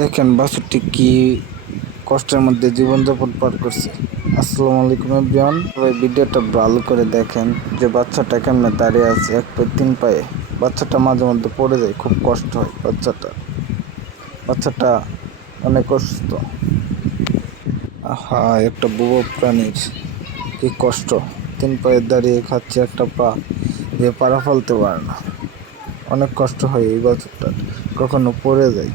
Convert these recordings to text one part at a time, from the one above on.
দেখেন বাছুরটি কি কষ্টের মধ্যে জীবনযাপন পার করছে। আসসালামু আলাইকুম এভরিওয়ান। সবাই ভিডিওটা ভালো করে দেখেন যে বাচ্চাটা কেমনে দাঁড়িয়ে আছে এক পায়ে তিন পায়ে। বাচ্চাটা মাঝে মধ্যে পড়ে যায়, খুব কষ্ট হয় বাচ্চাটা। বাচ্চাটা অনেক অসুস্থ। আহা, একটা বুবো প্রাণীর কি কষ্ট। তিন পায়ে দাঁড়িয়ে খাচ্ছে একটা পা দিয়ে পাড়া ফেলতে পারে না। অনেক কষ্ট হয় এই বাছুরটার কখনো পড়ে যায়।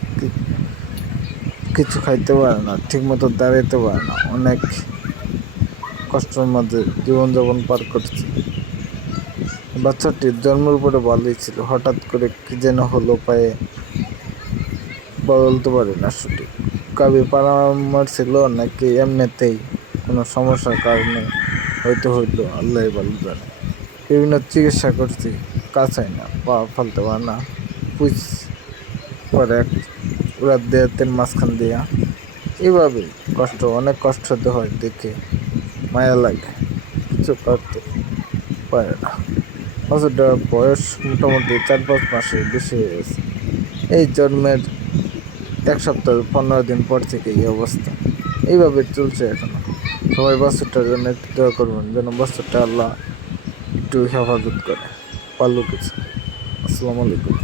কিছু খাইতে পারে না ঠিক মতো দাঁড়াইতে পারে না, অনেক কষ্টের মধ্যে জীবনযাপন পার করছে। বাচ্চাটির জন্মের পরে ভালোই ছিল, হঠাৎ করে কি যেন হলো পায়ে বলতে পারি না সঠিক। কাবি পারামার ছিল নাকি এমনিতেই কোনো সমস্যার কারণে হয়তো হইল, আল্লাহ ভালো জানে। বিভিন্ন চিকিৎসা করছি কাছাই না, পা ফালতে পারে না পুষ পরে এক ওরা দেয়াতের মাঝখান দিয়া এইভাবেই কষ্ট, অনেক কষ্ট হতে হয় দেখে। মায়া লাগে, কিছু করতে পারে না। বাছুরটার বয়স মোটামুটি চার পাঁচ মাসে বেশি হয়ে গেছে। এই জন্মের এক সপ্তাহ, পনেরো দিন পর থেকে এই অবস্থা। এইভাবে চলছে এখনও। সবাই বাছুরটার জন্য একটু দোয়া করবেন যেন বাছুরটা আল্লাহ একটু হেফাজত করে। পাল্লু কিছু। আসসালামু আলাইকুম।